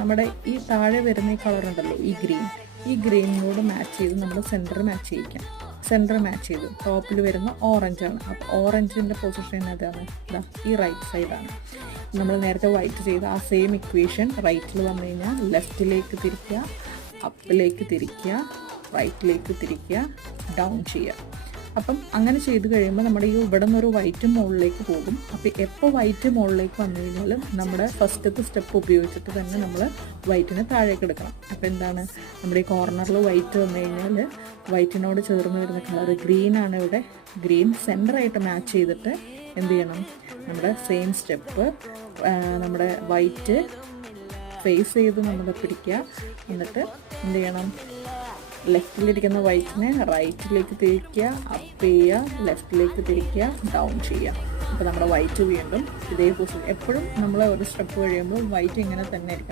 നമ്മുടെ ഈ താഴെ വരുന്ന ഈ കളർ ഉണ്ടല്ലോ, ഈ ഗ്രീനിനോട് മാച്ച് ചെയ്ത് നമ്മൾ സെൻറ്റർ മാച്ച് ചെയ്യിക്കാം. സെൻറ്റർ മാച്ച് ചെയ്തു. ടോപ്പിൽ വരുന്ന ഓറഞ്ചാണ്. അപ്പോൾ ഓറഞ്ചിൻ്റെ പൊസിഷൻ ഏതാണ്? ഈ റൈറ്റ് സൈഡാണ്. നമ്മൾ നേരത്തെ വൈറ്റ് ചെയ്ത ആ സെയിം ഇക്വേഷൻ റൈറ്റിൽ വന്നു കഴിഞ്ഞാൽ ലെഫ്റ്റിലേക്ക് തിരിക്കുക, അപ്പിലേക്ക് തിരിക്കുക, റൈറ്റിലേക്ക് തിരിക്കുക, ഡൗൺ ചെയ്യുക. അപ്പം അങ്ങനെ ചെയ്ത് കഴിയുമ്പോൾ നമ്മുടെ ഈ ഇവിടെ നിന്നൊരു വൈറ്റ് മുകളിലേക്ക് പോകും. അപ്പോൾ എപ്പോൾ വൈറ്റ് മുകളിലേക്ക് വന്നു കഴിഞ്ഞാൽ നമ്മുടെ ഫസ്റ്റത്തെ സ്റ്റെപ്പ് ഉപയോഗിച്ചിട്ട് തന്നെ നമ്മൾ വൈറ്റിനെ താഴേക്ക് എടുക്കണം. അപ്പോൾ എന്താണ്, നമ്മുടെ ഈ കോർണറിൽ വൈറ്റ് വന്നു കഴിഞ്ഞാൽ വൈറ്റിനോട് ചേർന്ന് വരുന്ന കളർ ഗ്രീനാണ്. ഇവിടെ ഗ്രീൻ സെൻറ്ററായിട്ട് മാച്ച് ചെയ്തിട്ട് എന്ത് ചെയ്യണം, നമ്മുടെ സെയിം സ്റ്റെപ്പ് നമ്മുടെ വൈറ്റ് ഫേസ് ചെയ്ത് നമ്മൾ പിടിക്കുക. എന്നിട്ട് എന്ത് ചെയ്യണം, ലെഫ്റ്റിലിരിക്കുന്ന വൈറ്റിനെ റൈറ്റിലേക്ക് തിരിക്കുക, അപ്പ് ചെയ്യുക, ലെഫ്റ്റിലേക്ക് തിരിക്കുക, ഡൗൺ ചെയ്യുക. അപ്പോൾ നമ്മുടെ വൈറ്റ് വീണ്ടും ഇതേ പൊസിഷൻ. എപ്പോഴും നമ്മൾ ഒരു സ്റ്റെപ്പ് കഴിയുമ്പോൾ വൈറ്റ് ഇങ്ങനെ തന്നെ ആയിരിക്കണം.